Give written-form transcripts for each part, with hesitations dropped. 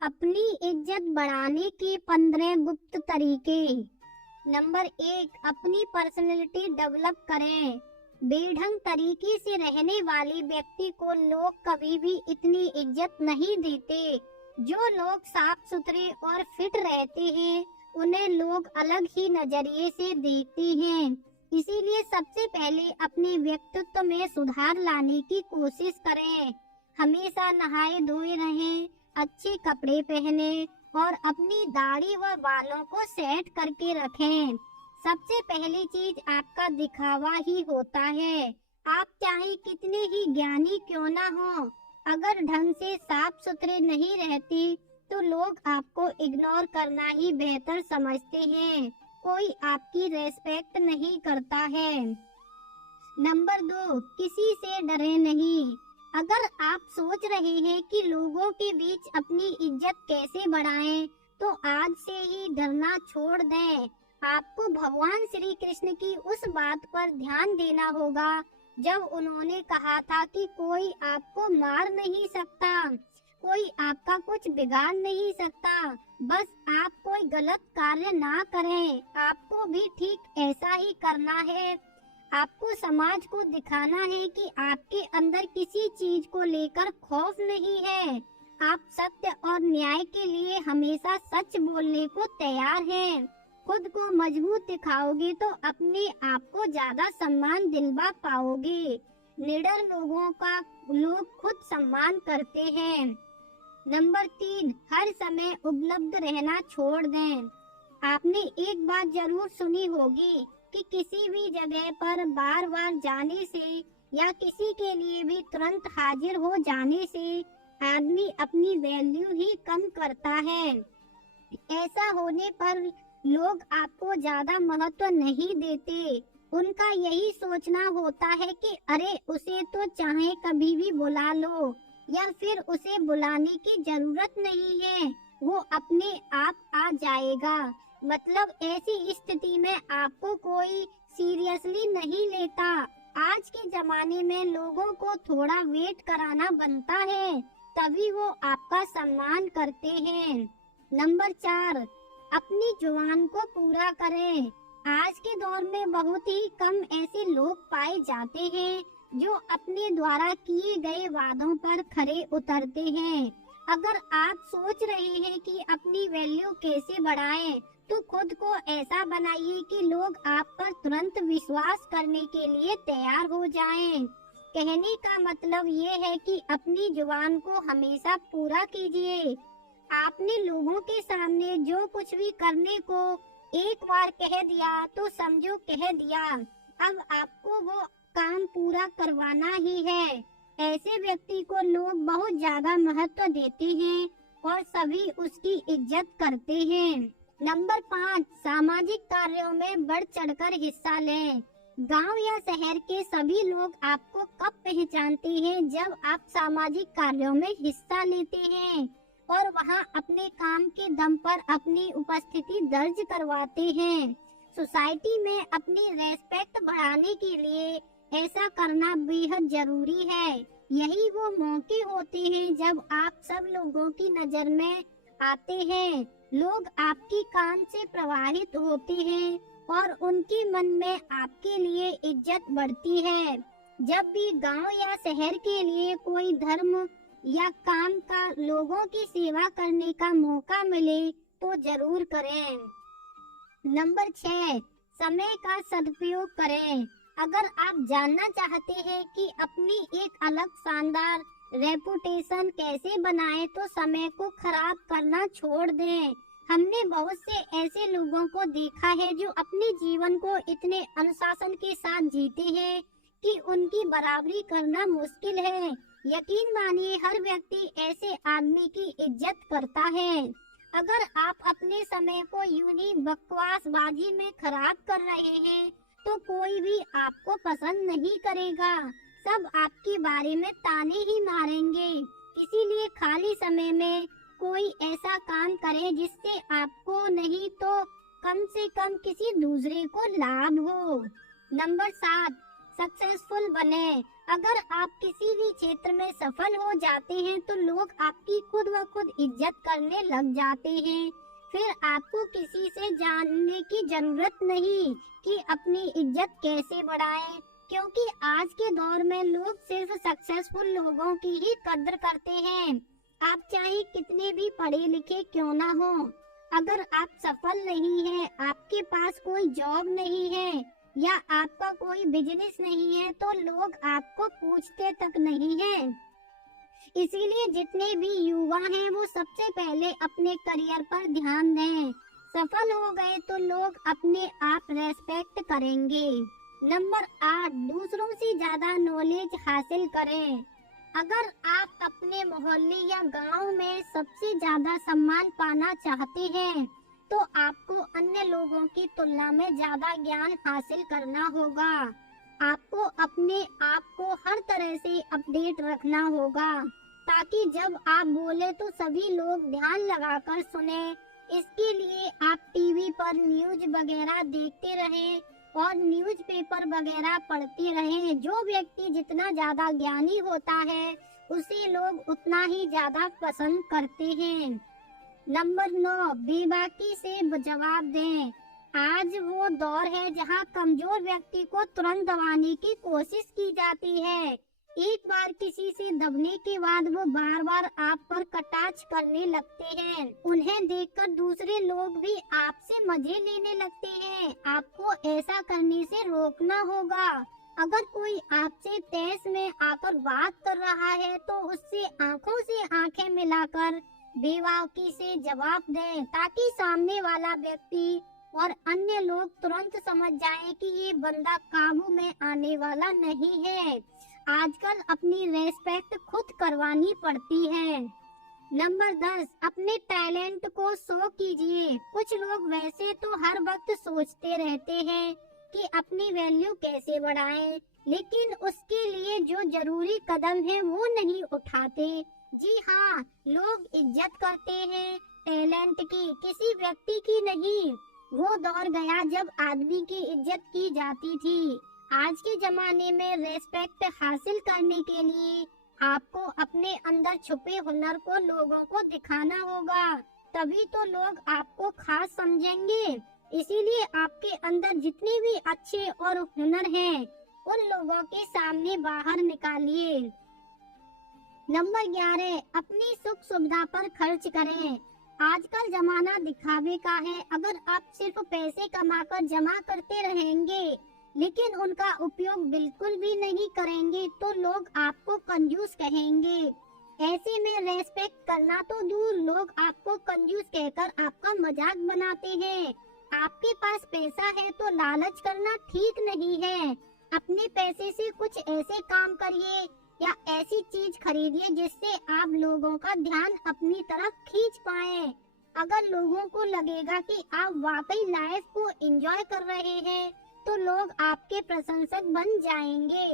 अपनी इज्जत बढ़ाने के 15 गुप्त तरीके। नंबर 1, अपनी पर्सनैलिटी डेवलप करें। बेढंग तरीके से रहने वाले व्यक्ति को लोग कभी भी इतनी इज्जत नहीं देते। जो लोग साफ सुथरे और फिट रहते हैं उन्हें लोग अलग ही नजरिए से देखते हैं। इसीलिए सबसे पहले अपने व्यक्तित्व में सुधार लाने की कोशिश करें। हमेशा नहाए धोए रहें, अच्छे कपड़े पहने और अपनी दाढ़ी व बालों को सेट करके रखें। सबसे पहली चीज आपका दिखावा ही होता है। आप चाहे कितने ही ज्ञानी क्यों ना हो, अगर ढंग से साफ सुथरे नहीं रहते तो लोग आपको इग्नोर करना ही बेहतर समझते हैं। कोई आपकी रेस्पेक्ट नहीं करता है। नंबर 2, किसी से डरे नहीं। अगर आप सोच रहे हैं कि लोगों के बीच अपनी इज्जत कैसे बढ़ाएं, तो आज से ही डरना छोड़ दें। आपको भगवान श्री कृष्ण की उस बात पर ध्यान देना होगा जब उन्होंने कहा था कि कोई आपको मार नहीं सकता, कोई आपका कुछ बिगाड़ नहीं सकता। बस आप कोई गलत कार्य ना करें, आपको भी ठीक ऐसा ही करना है। आपको समाज को दिखाना है कि आपके अंदर किसी चीज को लेकर खौफ नहीं है। आप सत्य और न्याय के लिए हमेशा सच बोलने को तैयार हैं। खुद को मजबूत दिखाओगे तो अपने आप को ज्यादा सम्मान दिलवा पाओगे। निडर लोगों का लोग खुद सम्मान करते हैं। नंबर 3, हर समय उपलब्ध रहना छोड़ दें। आपने एक बात जरूर सुनी होगी कि किसी भी जगह पर बार बार जाने से या किसी के लिए भी तुरंत हाजिर हो जाने से आदमी अपनी वैल्यू ही कम करता है। ऐसा होने पर लोग आपको ज्यादा महत्व नहीं देते। उनका यही सोचना होता है कि अरे उसे तो चाहे कभी भी बुला लो, या फिर उसे बुलाने की जरूरत नहीं है, वो अपने आप आ जाएगा। मतलब ऐसी स्थिति में आपको कोई सीरियसली नहीं लेता। आज के जमाने में लोगों को थोड़ा वेट कराना बनता है, तभी वो आपका सम्मान करते हैं। नंबर 4, अपनी जुबान को पूरा करें। आज के दौर में बहुत ही कम ऐसे लोग पाए जाते हैं जो अपने द्वारा किए गए वादों पर खरे उतरते हैं। अगर आप सोच रहे हैं कि अपनी वैल्यू कैसे बढ़ाएं, तो खुद को ऐसा बनाइए कि लोग आप पर तुरंत विश्वास करने के लिए तैयार हो जाएं। कहने का मतलब ये है कि अपनी जुबान को हमेशा पूरा कीजिए। आपने लोगों के सामने जो कुछ भी करने को एक बार कह दिया तो समझो कह दिया। अब आपको वो काम पूरा करवाना ही है। ऐसे व्यक्ति को लोग बहुत ज्यादा महत्व देते हैं और सभी उसकी इज्जत करते हैं। नंबर 5, सामाजिक कार्यों में बढ़ चढ़कर हिस्सा लें। गांव या शहर के सभी लोग आपको कब पहचानते हैं? जब आप सामाजिक कार्यों में हिस्सा लेते हैं और वहां अपने काम के दम पर अपनी उपस्थिति दर्ज करवाते हैं। सोसाइटी में अपनी रेस्पेक्ट बढ़ाने के लिए ऐसा करना बेहद जरूरी है। यही वो मौके होते हैं जब आप सब लोगों की नजर में आते हैं। लोग आपकी काम से प्रभावित होते हैं और उनके मन में आपके लिए इज्जत बढ़ती है। जब भी गांव या शहर के लिए कोई धर्म या काम का लोगों की सेवा करने का मौका मिले तो जरूर करें। नंबर 6, समय का सदुपयोग करें। अगर आप जानना चाहते हैं कि अपनी एक अलग शानदार रेपुटेशन कैसे बनाएं, तो समय को खराब करना छोड़ दें। हमने बहुत से ऐसे लोगों को देखा है जो अपने जीवन को इतने अनुशासन के साथ जीते हैं कि उनकी बराबरी करना मुश्किल है। यकीन मानिए, हर व्यक्ति ऐसे आदमी की इज्जत करता है। अगर आप अपने समय को यूं ही बकवासबाजी में खराब कर रहे हैं तो कोई भी आपको पसंद नहीं करेगा। सब आपके बारे में ताने ही मारेंगे। इसीलिए खाली समय में कोई ऐसा काम करें जिससे आपको नहीं तो कम से कम किसी दूसरे को लाभ हो। नंबर 7, सक्सेसफुल बने। अगर आप किसी भी क्षेत्र में सफल हो जाते हैं तो लोग आपकी खुद व खुद इज्जत करने लग जाते हैं। फिर आपको किसी से जानने की जरूरत नहीं कि अपनी इज्जत कैसे बढ़ाएं, क्योंकि आज के दौर में लोग सिर्फ सक्सेसफुल लोगों की ही कद्र करते हैं। आप चाहे कितने भी पढ़े लिखे क्यों ना हो, अगर आप सफल नहीं हैं, आपके पास कोई जॉब नहीं है या आपका कोई बिजनेस नहीं है तो लोग आपको पूछते तक नहीं है। इसीलिए जितने भी युवा हैं वो सबसे पहले अपने करियर पर ध्यान दें। सफल हो गए तो लोग अपने आप रेस्पेक्ट करेंगे। नंबर 8, दूसरों से ज्यादा नॉलेज हासिल करें। अगर आप अपने मोहल्ले या गांव में सबसे ज्यादा सम्मान पाना चाहते हैं तो आपको अन्य लोगों की तुलना में ज्यादा ज्ञान हासिल करना होगा। आपको अपने आप को हर तरह से अपडेट रखना होगा ताकि जब आप बोले तो सभी लोग ध्यान लगाकर सुने। इसके लिए आप टीवी पर न्यूज वगैरह देखते रहें और न्यूज़पेपर वगैरह पढ़ते रहें। जो व्यक्ति जितना ज्यादा ज्ञानी होता है उसे लोग उतना ही ज्यादा पसंद करते हैं। नंबर 9, बेबाकी से जवाब दें। आज वो दौर है जहां कमजोर व्यक्ति को तुरंत दबाने की कोशिश की जाती है। एक बार किसी से दबने के बाद वो बार बार आप पर कटाक्ष करने लगते हैं। उन्हें देखकर दूसरे लोग भी आपसे मजे लेने लगते हैं। आपको ऐसा करने से रोकना होगा। अगर कोई आपसे तेज में आकर बात कर रहा है तो उससे आंखों से आंखें मिलाकर बेबाकी से जवाब दें ताकि सामने वाला व्यक्ति और अन्य लोग तुरंत समझ जाएं कि ये बंदा काबू में आने वाला नहीं है। आजकल अपनी रेस्पेक्ट खुद करवानी पड़ती है। नंबर 10, अपने टैलेंट को शो कीजिए। कुछ लोग वैसे तो हर वक्त सोचते रहते हैं कि अपनी वैल्यू कैसे बढ़ाएं, लेकिन उसके लिए जो जरूरी कदम है वो नहीं उठाते। जी हाँ, लोग इज्जत करते हैं टैलेंट की, किसी व्यक्ति की नहीं। वो दौर गया जब आदमी की इज्जत की जाती थी। आज के जमाने में रेस्पेक्ट हासिल करने के लिए आपको अपने अंदर छुपे हुनर को लोगों को दिखाना होगा, तभी तो लोग आपको खास समझेंगे। इसीलिए आपके अंदर जितने भी अच्छे और हुनर हैं, उन लोगों के सामने बाहर निकालिए। नंबर 11, अपनी सुख सुविधा पर खर्च करें। आजकल जमाना दिखावे का है। अगर आप सिर्फ पैसे कमाकर जमा करते रहेंगे लेकिन उनका उपयोग बिल्कुल भी नहीं करेंगे तो लोग आपको कंजूस कहेंगे। ऐसे में रेस्पेक्ट करना तो दूर, लोग आपको कंजूस कहकर आपका मजाक बनाते हैं। आपके पास पैसा है तो लालच करना ठीक नहीं है। अपने पैसे से कुछ ऐसे काम करिए या ऐसी चीज खरीदिए जिससे आप लोगों का ध्यान अपनी तरफ खींच पाएं। अगर लोगों को लगेगा कि आप वाकई लाइफ को एंजॉय कर रहे हैं तो लोग आपके प्रशंसक बन जाएंगे।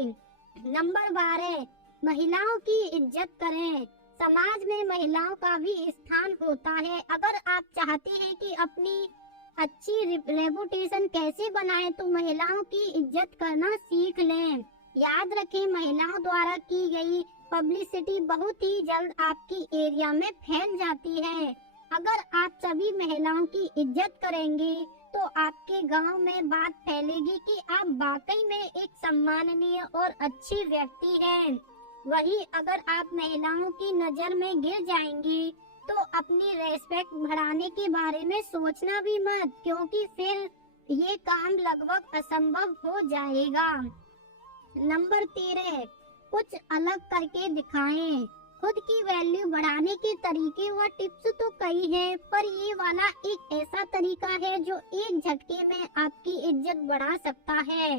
नंबर 12, महिलाओं की इज्जत करें। समाज में महिलाओं का भी स्थान होता है। अगर आप चाहते हैं कि अपनी अच्छी रेपुटेशन कैसे बनाएं तो महिलाओं की इज्जत करना सीख लें। याद रखें, महिलाओं द्वारा की गई पब्लिसिटी बहुत ही जल्द आपकी एरिया में फैल जाती है। अगर आप सभी महिलाओं की इज्जत करेंगे तो आपके गांव में बात फैलेगी कि आप वाकई में एक सम्माननीय और अच्छी व्यक्ति हैं। वही अगर आप महिलाओं की नजर में गिर जाएंगी तो अपनी रेस्पेक्ट बढ़ाने के बारे में सोचना भी मत, क्योंकि फिर ये काम लगभग असंभव हो जाएगा। नंबर 13, कुछ अलग करके दिखाएं। खुद की वैल्यू बढ़ाने के तरीके व टिप्स तो कई हैं, पर ये वाला एक ऐसा तरीका है जो एक झटके में आपकी इज्जत बढ़ा सकता है।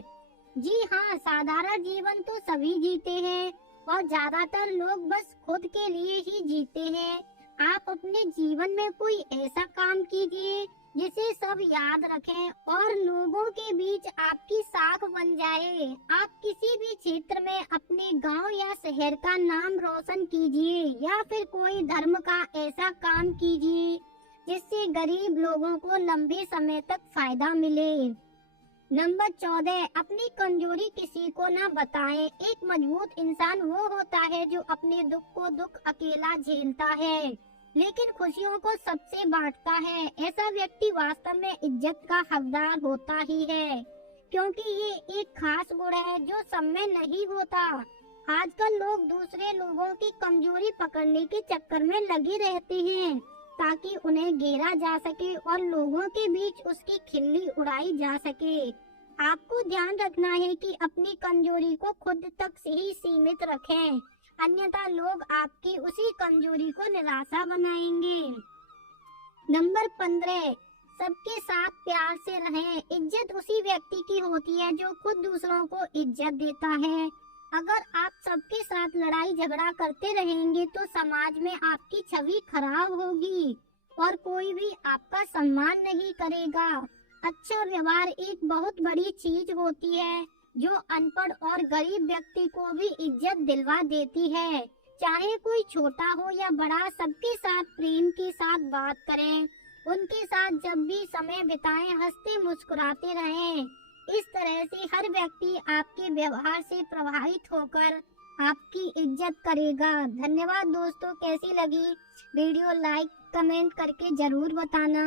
जी हाँ, साधारण जीवन तो सभी जीते हैं और ज्यादातर लोग बस खुद के लिए ही जीते हैं। आप अपने जीवन में कोई ऐसा काम कीजिए जिसे सब याद रखें और लोगों के बीच आपकी साख बन जाए। आप किसी भी क्षेत्र में अपने गांव या शहर का नाम रोशन कीजिए या फिर कोई धर्म का ऐसा काम कीजिए जिससे गरीब लोगों को लंबे समय तक फायदा मिले। नंबर 14, अपनी कमजोरी किसी को न बताएं। एक मजबूत इंसान वो होता है जो अपने दुख को दुख अकेला झेलता है, लेकिन खुशियों को सबसे बांटता है। ऐसा व्यक्ति वास्तव में इज्जत का हकदार होता ही है, क्योंकि ये एक खास गुण है जो सब में नहीं होता। आजकल लोग दूसरे लोगों की कमजोरी पकड़ने के चक्कर में लगे रहते हैं, ताकि उन्हें घेरा जा सके और लोगों के बीच उसकी खिल्ली उड़ाई जा सके। आपको ध्यान रखना है कि अपनी कमजोरी को खुद तक से ही सीमित रखें, अन्यथा लोग आपकी उसी कमजोरी को निराशा बनाएंगे। नंबर 15, सबके साथ प्यार से रहें। इज्जत उसी व्यक्ति की होती है जो खुद दूसरों को इज्जत देता है। अगर आप सबके साथ लड़ाई झगड़ा करते रहेंगे तो समाज में आपकी छवि खराब होगी और कोई भी आपका सम्मान नहीं करेगा। अच्छा व्यवहार एक बहुत बड़ी चीज होती है जो अनपढ़ और गरीब व्यक्ति को भी इज्जत दिलवा देती है। चाहे कोई छोटा हो या बड़ा, सबके साथ प्रेम के साथ बात करें। उनके साथ जब भी समय बिताएं, हंसते मुस्कुराते रहें। इस तरह से हर व्यक्ति आपके व्यवहार से प्रभावित होकर आपकी इज्जत करेगा। धन्यवाद दोस्तों, कैसी लगी वीडियो लाइक कमेंट करके जरूर बताना।